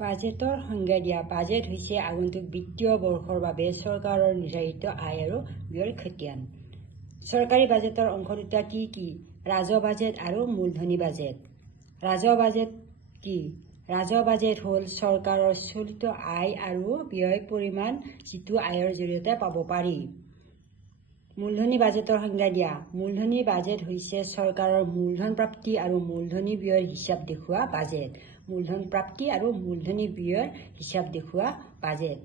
বাজেটৰ সংজ্ঞা দিয়া। বাজেট হৈছে আগন্তুক বিত্তীয় বৰ্ষৰ বাবে চৰকাৰৰ নিৰ্ধাৰিত আয় আৰু ব্যয়ৰ খতিয়ান। চৰকাৰী বাজেটৰ অংশ দুটা কি কি? ৰাজহ বাজেট আৰু মূলধনী বাজেট। ৰাজহ বাজেট কি? ৰাজহ বাজেট হ'ল চৰকাৰৰ চলিত আয় আৰু ব্যয় পৰিমাণ যিটো আয়ৰ জৰিয়তে পাব পাৰি। মূলধনী বাজেটৰ সংজ্ঞা দিয়া। মূলধনী বাজেট হৈছে চৰকাৰৰ মূলধন প্ৰাপ্তি আৰু মূলধনী ব্যয়ৰ হিচাপ দেখুওৱা বাজেট। মূলধন প্ৰাপ্তি আৰু মূলধনী ব্যয়ৰ হিচাপ দেখুওৱা বাজেট।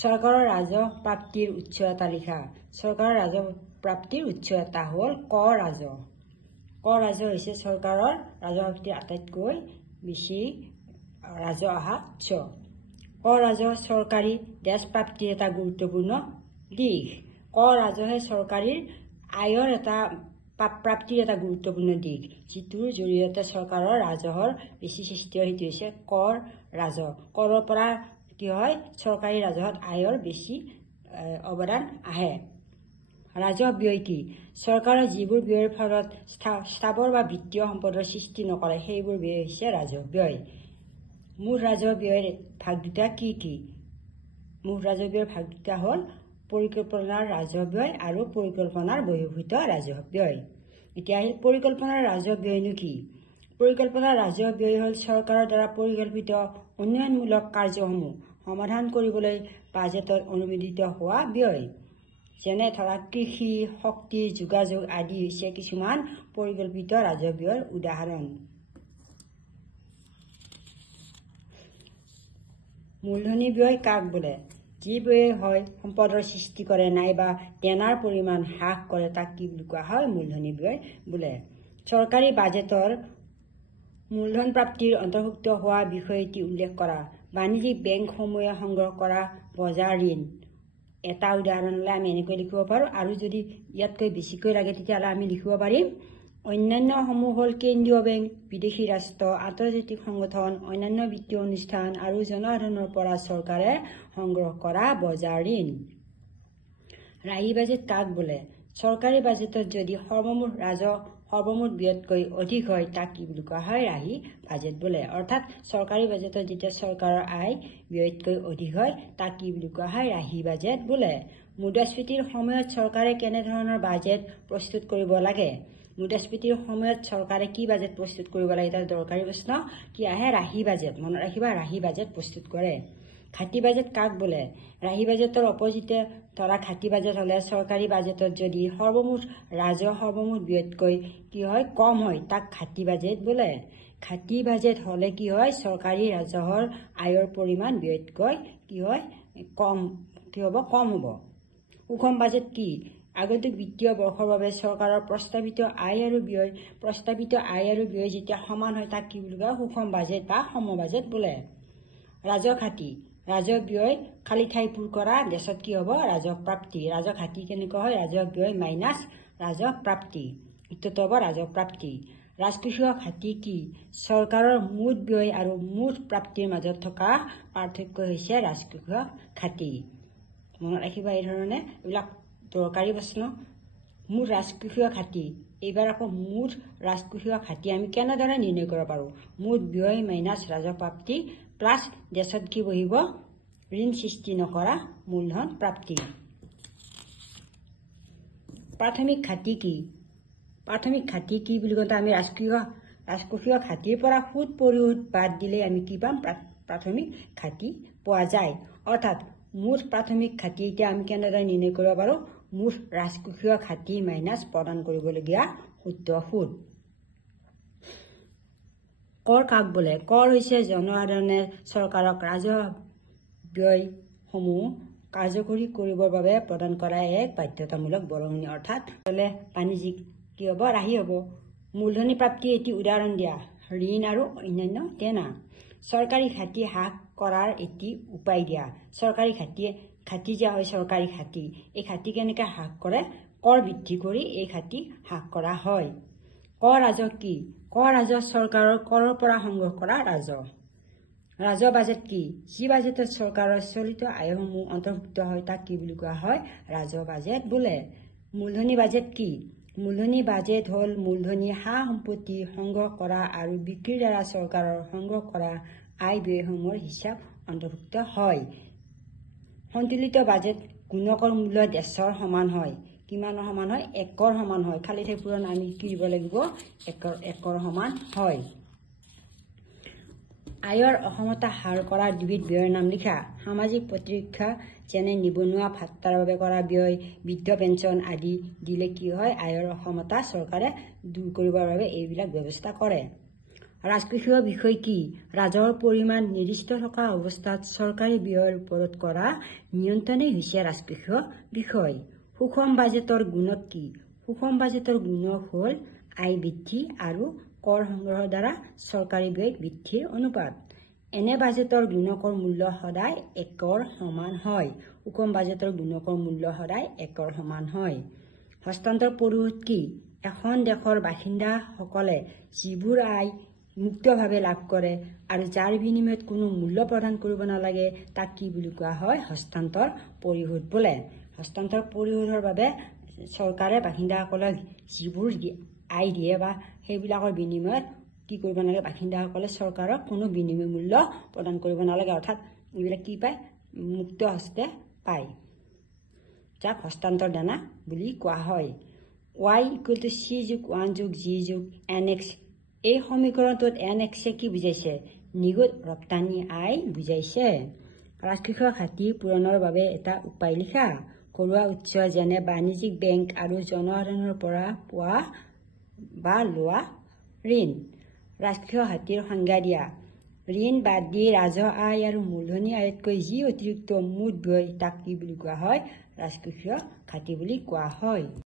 চৰকাৰৰ ৰাজহ প্ৰাপ্তিৰ উৎস তালিকা। চৰকাৰৰ ৰাজহ প্ৰাপ্তিৰ উৎস এটা হ'ল কৰ ৰাজহ। কৰ ৰাজহ হৈছে চৰকাৰৰ ৰাজহ প্ৰাপ্তিৰ আটাইতকৈ বেছি ৰাজহ অহা উৎস। কৰ ৰাজহ চৰকাৰী দেশ প্ৰাপ্তিৰ এটা গুৰুত্বপূৰ্ণ দিশ। কৰ ৰাজহে চৰকাৰী আয়ৰ এটা প্ৰাপ্তিৰ এটা গুৰুত্বপূৰ্ণ দিশ, যিটোৰ জৰিয়তে চৰকাৰৰ ৰাজহৰ বেছি সৃষ্টি হয়, সেইটো হৈছে কৰ ৰাজহ। কৰৰ পৰা কি হয়? চৰকাৰী ৰাজহত আয়ৰ বেছি অৱদান আহে। ৰাজহ ব্যয় কি? চৰকাৰৰ যিবোৰ ব্যয়ৰ ফলত স্থাৱৰ বা বিত্তীয় সম্পদৰ সৃষ্টি নকৰে সেইবোৰ ব্যয় হৈছে ৰাজহ ব্যয়। মুঠ ৰাজহ ব্যয়ৰ ভাগ দুটা কি কি? মুঠ ৰাজহ ব্যয়ৰ ভাগ দুটা হ'ল পৰিকল্পনাৰ ৰাজহ ব্যয় আৰু পৰিকল্পনাৰ বহিৰ্ভূত ৰাজহ ব্যয়। এতিয়া আহিল পৰিকল্পনাৰ ৰাজহ ব্যয়নো কি? পৰিকল্পনাৰ ৰাজহ ব্যয় হ'ল চৰকাৰৰ দ্বাৰা পৰিকল্পিত উন্নয়নমূলক কাৰ্যসমূহ সমাধান কৰিবলৈ বাজেটত অনুমোদিত হোৱা ব্যয়। যেনে ধৰা কৃষি, শক্তি, যোগাযোগ আদি হৈছে কিছুমান পৰিকল্পিত ৰাজহ ব্যয়ৰ উদাহৰণ। মূলধনী ব্যয় কাক বোলে? যি ব্যয় হয় সম্পদৰ সৃষ্টি কৰে নাইবা দেনাৰ পৰিমাণ হ্ৰাস কৰে তাক কি বুলি কোৱা হয়? মূলধনী ব্যয় বোলে। চৰকাৰী বাজেটৰ মূলধন প্ৰাপ্তিৰ অন্তৰ্ভুক্ত হোৱা বিষয়টি উল্লেখ কৰা। বাণিজ্যিক বেংকসমূহে সংগ্ৰহ কৰা বজাৰ ঋণ। এটা উদাহৰণ হ'লে আমি এনেকৈ লিখিব পাৰোঁ, আৰু যদি ইয়াতকৈ বেছিকৈ লাগে তেতিয়াহ'লে আমি লিখিব পাৰিম অন্যান্য সমূহ হ'ল কেন্দ্ৰীয় বেংক, বিদেশী ৰাষ্ট্ৰ, আন্তৰ্জাতিক সংগঠন, অন্যান্য বিত্তীয় অনুষ্ঠান আৰু জনসাধাৰণৰ পৰা চৰকাৰে সংগ্ৰহ কৰা বজাৰ ঋণ। ৰাহি বাজেট কাক বোলে? চৰকাৰী বাজেটত যদি সৰ্বমুঠ ৰাজহ সৰ্বমুঠ ব্যয়তকৈ অধিক হয় তাক কি বুলি কোৱা হয়? ৰাহি বাজেট বোলে। অৰ্থাৎ চৰকাৰী বাজেটত যেতিয়া চৰকাৰৰ আয় ব্যয়তকৈ অধিক হয় তাক কি বুলি কোৱা হয়? ৰাহি বাজেট বোলে। মুদ্ৰাস্ফীতিৰ সময়ত চৰকাৰে কেনেধৰণৰ বাজেট প্ৰস্তুত কৰিব লাগে? মুদ্ৰাস্ফীতিৰ সময়ত চৰকাৰে কি বাজেট প্ৰস্তুত কৰিব লাগে? তাৰ দৰকাৰী প্ৰশ্ন কি আহে? ৰাহি বাজেট। মনত ৰাখিবা, ৰাহি বাজেট প্ৰস্তুত কৰে। ঘাটি বাজেট কাক বোলে? ৰাহি বাজেটৰ অপজিতে ধৰা ঘাটি বাজেট হ'লে চৰকাৰী বাজেটত যদি সৰ্বমুঠ ৰাজহ সৰ্বমুঠ ব্যয়তকৈ কি হয়? কম হয় তাক ঘাটি বাজেট বোলে। ঘাটি বাজেট হ'লে কি হয়? চৰকাৰী ৰাজহৰ আয়ৰ পৰিমাণ ব্যয়তকৈ কি হয়? কম হ'ব। সুষম বাজেট কি? আগন্তুক বিত্তীয় বৰ্ষৰ বাবে চৰকাৰৰ প্ৰস্তাৱিত আয় আৰু ব্যয় যেতিয়া সমান হয় তাক কি বুলি কয়? সুষম বাজেট বা সম বাজেট বোলে। ৰাজহ ঘাটি। ৰাজহ ব্যয় খালী ঠাই পূৰ কৰা দেশত কি হ'ব? ৰাজহ প্ৰাপ্তি। ৰাজহ ঘাটি কেনেকুৱা হয়? ৰাজহ ব্যয় মাইনাছ ৰাজহ প্ৰাপ্তি। উত্তৰটো হ'ব ৰাজহ প্ৰাপ্তি। ৰাজকোষীয় ঘাটি কি? চৰকাৰৰ মুঠ ব্যয় আৰু মুঠ প্ৰাপ্তিৰ মাজত থকা পাৰ্থক্য হৈছে ৰাজকোষীয় ঘাটি। মনত ৰাখিবা এই ধৰণে, এইবিলাক দৰকাৰী প্ৰশ্ন। মুঠ ৰাজকোষীয় ঘাটি। এইবাৰ আকৌ মুঠ ৰাজকোষীয় ঘাটি আমি কেনেদৰে নিৰ্ণয় কৰিব পাৰোঁ? মুঠ ব্যয় মাইনাছ ৰাজহ প্ৰাপ্তি প্লাছ দেশত কি বহিব? ঋণ সৃষ্টি নকৰা মূলধন প্ৰাপ্তি। প্ৰাথমিক ঘাটি কি? প্ৰাথমিক ঘাটি কি বুলি কওঁতে আমি ৰাজকোষীয় ঘাটিৰ পৰা সুদ পৰিশোধ বাদ দিলে আমি কি পাম? প্ৰাথমিক ঘাটি পোৱা যায়। অৰ্থাৎ মুঠ প্ৰাথমিক ঘাটি এতিয়া আমি কেনেদৰে নিৰ্ণয় কৰিব পাৰোঁ? মুঠ ৰাজকোষীয় ঘাটি মাইনাছ প্ৰদান কৰিবলগীয়া শুদ্ধ সুদ। কৰ কাক বোলে? কৰ হৈছে জনসাধাৰণে চৰকাৰক ৰাজহ ব্যয়সমূহ কাৰ্যকৰী কৰিবৰ বাবে প্ৰদান কৰা এক বাধ্যতামূলক বৰঙণি। অৰ্থাৎ বাণিজ্যিক কি হ'ব? ৰাহি হ'ব। মূলধনী প্ৰাপ্তিৰ এটি উদাহৰণ দিয়া। ঋণ আৰু অন্যান্য দেনা। চৰকাৰী ঘাটি হ্ৰাস কৰাৰ এটি উপায় দিয়া। চৰকাৰী ঘাটি যে হয় চৰকাৰী ঘাটি, এই ঘাটি কেনেকৈ হ্ৰাস কৰে? কৰ বৃদ্ধি কৰি এই ঘাটি হ্ৰাস কৰা হয়। কৰ ৰাজহ কি? কৰ ৰাজহ চৰকাৰৰ কৰৰ পৰা সংগ্ৰহ কৰা ৰাজহ। ৰাজহ বাজেট কি? যি বাজেটত চৰকাৰৰ চলিত আয়সমূহ অন্তৰ্ভুক্ত হয় তাক কি বুলি কোৱা হয়? ৰাজহ বাজেট বোলে। মূলধনী বাজেট কি? মূলধনী বাজেট হ'ল মূলধনী সা সম্পত্তি সংগ্ৰহ কৰা আৰু বিক্ৰীৰ দ্বাৰা চৰকাৰৰ সংগ্ৰহ কৰা আয় ব্যয়সমূহৰ হিচাপ অন্তৰ্ভুক্ত হয়। সন্তুলিত বাজেট গুণকৰ মূল্য দেশৰ সমান হয়। কিমানৰ সমান হয়? 1ৰ সমান হয়। খালী ঠাই পূৰণ আমি কি দিব লাগিব? 1ৰ সমান হয়। আয়ৰ অসমতা হ্ৰাস কৰা দুবিধ ব্যয়ৰ নাম লিখা। সামাজিক প্ৰতিৰক্ষা যেনে নিবনুৱা ভাত্তাৰ বাবে কৰা ব্যয়, বৃদ্ধ পেঞ্চন আদি দিলে কি হয়? আয়ৰ অসমতা চৰকাৰে দূৰ কৰিবৰ বাবে এইবিলাক ব্যৱস্থা কৰে। ৰাজকোষীয় বিষয় কি? ৰাজহৰ পৰিমাণ নিৰ্দিষ্ট থকা অৱস্থাত চৰকাৰী ব্যয়ৰ ওপৰত কৰা নিয়ন্ত্ৰণেই হৈছে ৰাজকোষীয় বিষয়। সুষম বাজেটৰ গুণক কি? সুষম বাজেটৰ গুণক হ'ল আয় বৃদ্ধি আৰু কৰ সংগ্ৰহৰ দ্বাৰা চৰকাৰী ব্যয় বৃদ্ধিৰ অনুপাত। এনে বাজেটৰ গুণকৰ মূল্য সদায় 1ৰ সমান হয়। সুষম বাজেটৰ গুণকৰ মূল্য সদায় 1ৰ সমান হয়। হস্তান্তৰ পৰিশোধ কি? এখন দেশৰ বাসিন্দাসকলে যিবোৰ আয় মুক্তভাৱে লাভ কৰে আৰু যাৰ বিনিময়ত কোনো মূল্য প্ৰদান কৰিব নালাগে তাক কি বুলি কোৱা হয়? হস্তান্তৰ পৰিশোধ বোলে। হস্তান্তৰ পৰিশোধৰ বাবে চৰকাৰে বাসিন্দাসকলক যিবোৰ আয় দিয়ে বা সেইবিলাকৰ বিনিময়ত কি কৰিব নালাগে? বাসিন্দাসকলে চৰকাৰক কোনো বিনিময় মূল্য প্ৰদান কৰিব নালাগে। অৰ্থাৎ এইবিলাক কি পায়? মুক্ত হস্তে পায়, যাক হস্তান্তৰ দানা বুলি কোৱা হয়। y = c+1+g+nx এই সমীকৰণটোত nx কি বুজাইছে? নিগদ ৰপ্তানি আয় বুজাইছে। ৰাজকোষীয় ঘাটি পূৰণৰ বাবে এটা উপায় লিখা। ঘৰুৱা উৎস যেনে বাণিজ্যিক বেংক আৰু জনসাধাৰণৰ পৰা পোৱা বা লোৱা ঋণ। ৰাজকোষীয় ঘাটিৰ সংজ্ঞা দিয়া। ঋণ বাদ দি ৰাজহ আয় আৰু মূলধনী আয়তকৈ যি অতিৰিক্ত মুঠ ব্যয় তাক কি বুলি কোৱা হয়? ৰাজকোষীয় ঘাটি বুলি কোৱা হয়।